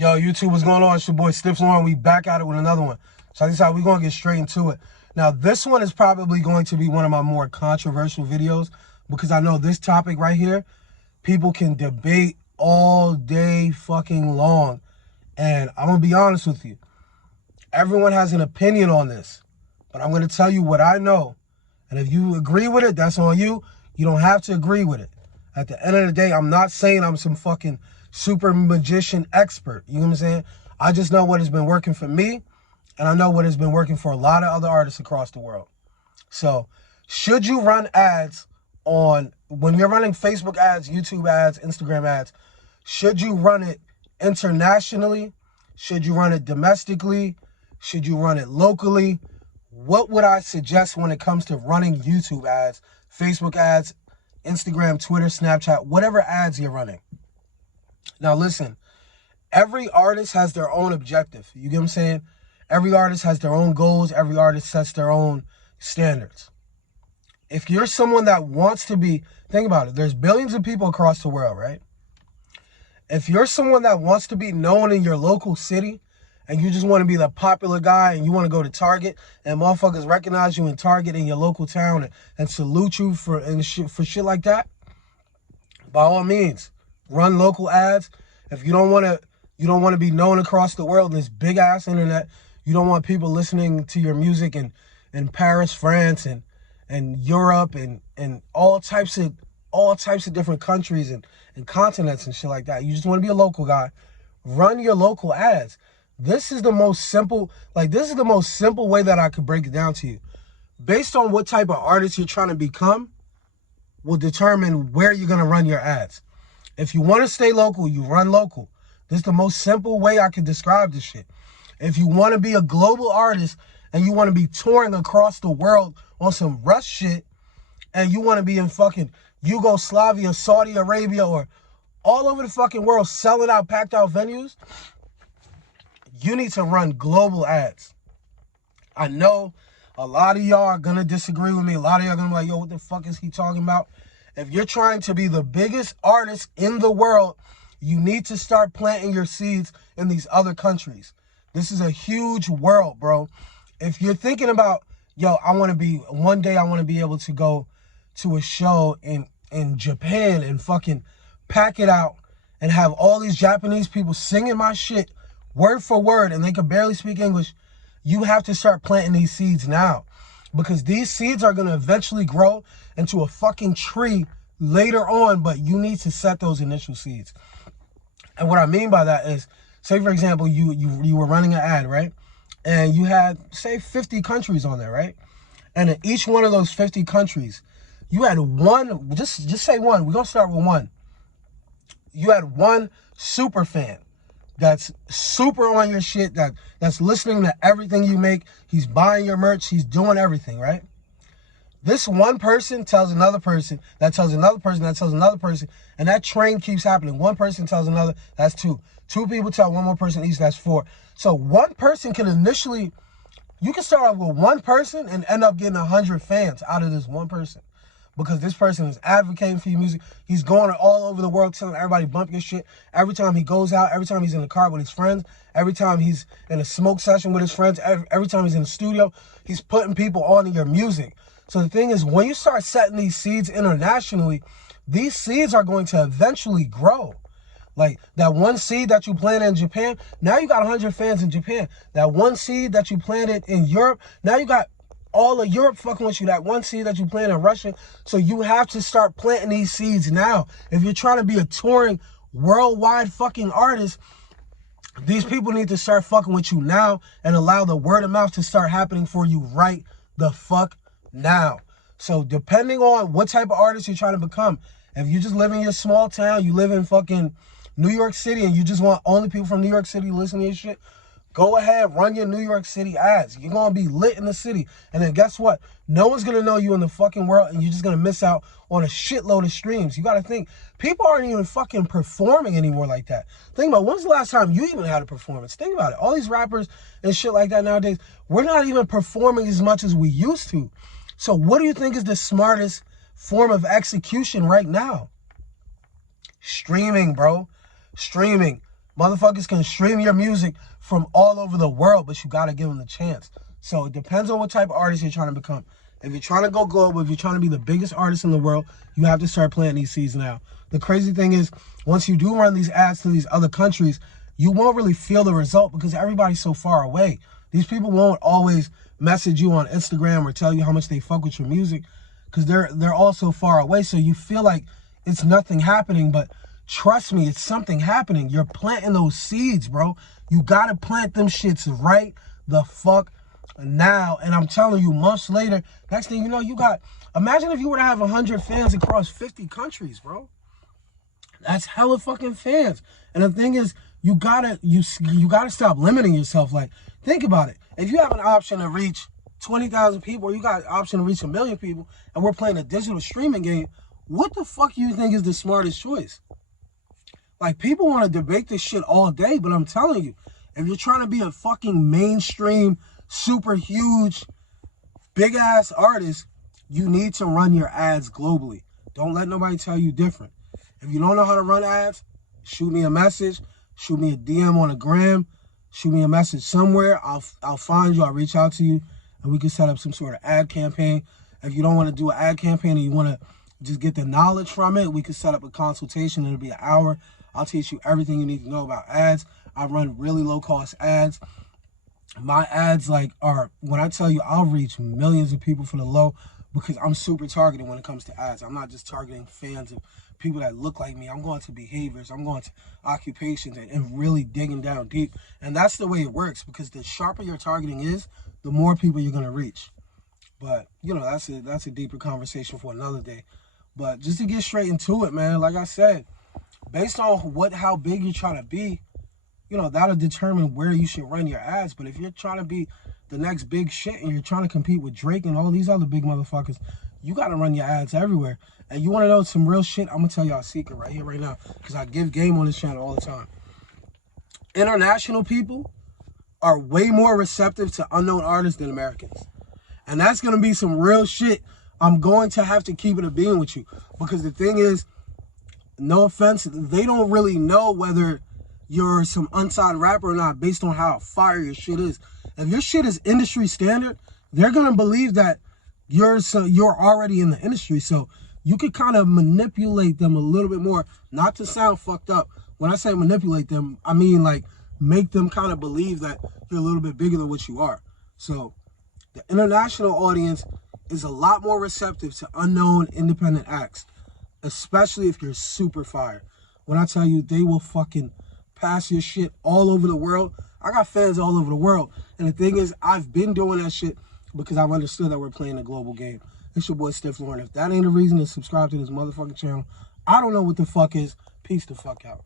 Yo, YouTube, what's going on? It's your boy Stiff Lauren. We back at it with another one. So this is how we're going to get straight into it. Now, this one is probably going to be one of my more controversial videos because I know this topic right here, people can debate all day fucking long. And I'm going to be honest with you. Everyone has an opinion on this. But I'm going to tell you what I know. And if you agree with it, that's on you. You don't have to agree with it. At the end of the day, I'm not saying I'm some fucking super magician expert. You know what I'm saying? I just know what has been working for me, and I know what has been working for a lot of other artists across the world. So, should you run ads when you're running Facebook ads, YouTube ads, Instagram ads, should you run it internationally? Should you run it domestically? Should you run it locally? What would I suggest when it comes to running YouTube ads, Facebook ads, Instagram, Twitter, Snapchat, whatever ads you're running? Now listen, every artist has their own objective. You get what I'm saying? Every artist has their own goals. Every artist sets their own standards. If you're someone that wants to be, think about it, there's billions of people across the world, right? If you're someone that wants to be known in your local city and you just want to be the popular guy and you want to go to Target and motherfuckers recognize you in Target in your local town and salute you for shit like that, by all means, run local ads. If you don't want to be known across the world in this big ass internet, you don't want people listening to your music in Paris, France, and Europe and all types of different countries and continents and shit like that. You just want to be a local guy. Run your local ads. This is the most simple way that I could break it down to you. Based on what type of artist you're trying to become will determine where you're going to run your ads. If you want to stay local, you run local. This is the most simple way I can describe this shit. If you want to be a global artist and you want to be touring across the world on some rush shit and you want to be in fucking Yugoslavia, Saudi Arabia, or all over the fucking world selling out packed out venues, you need to run global ads. I know a lot of y'all are going to disagree with me. A lot of y'all are going to be like, yo, what the fuck is he talking about? If you're trying to be the biggest artist in the world, you need to start planting your seeds in these other countries. This is a huge world, bro. If you're thinking about, yo, one day I want to be able to go to a show in Japan and fucking pack it out and have all these Japanese people singing my shit word for word and they can barely speak English, you have to start planting these seeds now. Because these seeds are going to eventually grow into a fucking tree later on, but you need to set those initial seeds. And what I mean by that is, say for example, you were running an ad, right? And you had, say, 50 countries on there, right? And in each one of those 50 countries, you had one, just say one, we're going to start with one. You had one super fan that's super on your shit, that's listening to everything you make. He's buying your merch. He's doing everything, right? This one person tells another person, that tells another person, that tells another person, and that train keeps happening. One person tells another, that's two. Two people tell one more person each, that's four. So one person can initially, you can start off with one person and end up getting 100 fans out of this one person. Because this person is advocating for your music. He's going all over the world telling everybody bump your shit. Every time he goes out, every time he's in the car with his friends, every time he's in a smoke session with his friends, every time he's in the studio, he's putting people on your music. So the thing is, when you start setting these seeds internationally, these seeds are going to eventually grow. Like that one seed that you planted in Japan, now you got 100 fans in Japan. That one seed that you planted in Europe, now you got all of Europe fucking with you. That one seed that you planted in Russia. So you have to start planting these seeds now. If you're trying to be a touring worldwide fucking artist, these people need to start fucking with you now and allow the word of mouth to start happening for you right the fuck now. So depending on what type of artist you're trying to become, if you just live in your small town, you live in fucking New York City and you just want only people from New York City to listen to your shit, go ahead, run your New York City ads. You're going to be lit in the city. And then guess what? No one's going to know you in the fucking world and you're just going to miss out on a shitload of streams. You got to think, people aren't even fucking performing anymore like that. Think about, when's the last time you even had a performance? Think about it. All these rappers and shit like that nowadays, we're not even performing as much as we used to. So what do you think is the smartest form of execution right now? Streaming, bro. Streaming. Motherfuckers can stream your music from all over the world, but you gotta give them the chance. So it depends on what type of artist you're trying to become. If you're trying to go global, if you're trying to be the biggest artist in the world, you have to start planting these seeds now. The crazy thing is, once you do run these ads to these other countries, you won't really feel the result because everybody's so far away. These people won't always message you on Instagram or tell you how much they fuck with your music because they're all so far away. So you feel like it's nothing happening, but trust me, it's something happening. You're planting those seeds, bro. You gotta plant them shits right the fuck now. And I'm telling you, months later, next thing you know, you got, imagine if you were to have 100 fans across 50 countries, bro. That's hella fucking fans. And the thing is, you gotta stop limiting yourself. Like, think about it. If you have an option to reach 20,000 people, or you got an option to reach 1 million people, and we're playing a digital streaming game, what the fuck you think is the smartest choice? Like, people want to debate this shit all day, but I'm telling you, if you're trying to be a fucking mainstream, super huge, big ass artist, you need to run your ads globally. Don't let nobody tell you different. If you don't know how to run ads, shoot me a message, shoot me a DM on a gram, shoot me a message somewhere. I'll find you, I'll reach out to you, and we can set up some sort of ad campaign. If you don't want to do an ad campaign and you want to just get the knowledge from it, we can set up a consultation. It'll be an hour. I'll teach you everything you need to know about ads. I run really low cost ads. My ads are, when I tell you, I'll reach millions of people for the low because I'm super targeted when it comes to ads. I'm not just targeting fans of people that look like me. I'm going to behaviors. I'm going to occupations and really digging down deep. And that's the way it works because the sharper your targeting is, the more people you're going to reach. But, you know, that's a deeper conversation for another day. But just to get straight into it, man, like I said, based on how big you're trying to be, you know, that'll determine where you should run your ads. But if you're trying to be the next big shit and you're trying to compete with Drake and all these other big motherfuckers, you got to run your ads everywhere. And you want to know some real shit? I'm going to tell y'all a secret right here, right now, because I give game on this channel all the time. International people are way more receptive to unknown artists than Americans. And that's going to be some real shit. I'm going to have to keep it a being with you. Because the thing is, no offense, they don't really know whether you're some unsigned rapper or not based on how fire your shit is. If your shit is industry standard, they're going to believe that you're already in the industry. So you could kind of manipulate them a little bit more, not to sound fucked up. When I say manipulate them, I mean like make them kind of believe that you're a little bit bigger than what you are. So the international audience is a lot more receptive to unknown independent acts, especially if you're super fire. When I tell you, they will fucking pass your shit all over the world. I got fans all over the world. And the thing is, I've been doing that shit because I've understood that we're playing a global game. It's your boy Stiff Lauren. If that ain't a reason to subscribe to this motherfucking channel, I don't know what the fuck is. Peace the fuck out.